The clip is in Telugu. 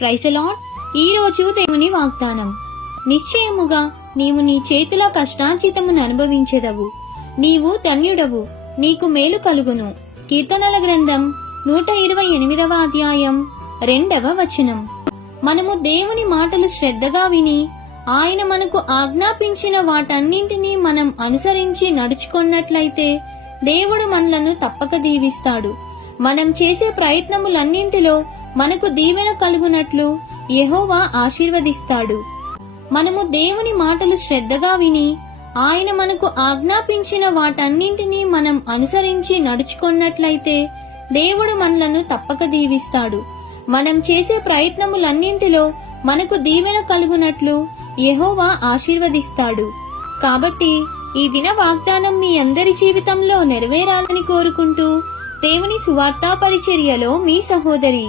ప్రైసలాడ్ ఈ రోజు దేవుని వాగ్దానం. నిశ్చయముగా నీవు నీ చేతుల కష్టార్జితమును అనుభవించెదవు. నీవు ధన్యుడవు. నీకు మేలు కలుగును. కీర్తనల గ్రంథం నూట ఇరవై ఎనిమిదవ అధ్యాయం రెండవ వచనం. మనము దేవుని మాటలు శ్రద్ధగా విని ఆయన మనకు ఆజ్ఞాపించిన వాటన్నింటినీ మనం అనుసరించి నడుచుకున్నట్లయితే దేవుడు మనలను తప్పక దీవిస్తాడు. మనం చేసే ప్రయత్నములన్నింటిలో మనకు దీవెన కలుగునట్లు యహోవా ఆశీర్వదిస్తాడు. మనము దేవుని మాటలు శ్రద్ధగా విని ఆయన మనకు ఆజ్ఞాపించిన వాటన్నింటినీ మనం అనుసరించి నడుచుకున్నట్లయితే దేవుడు మనలను తప్పక దీవిస్తాడు. మనం చేసే ప్రయత్నములన్నింటిలో మనకు దీవెన కలుగునట్లు యహోవా ఆశీర్వదిస్తాడు. కాబట్టి ఈ దిన వాగ్దానం మీ అందరి జీవితంలో నెరవేరాలని కోరుకుంటూ దేవుని సువార్తా పరిచర్యలో మీ సహోదరి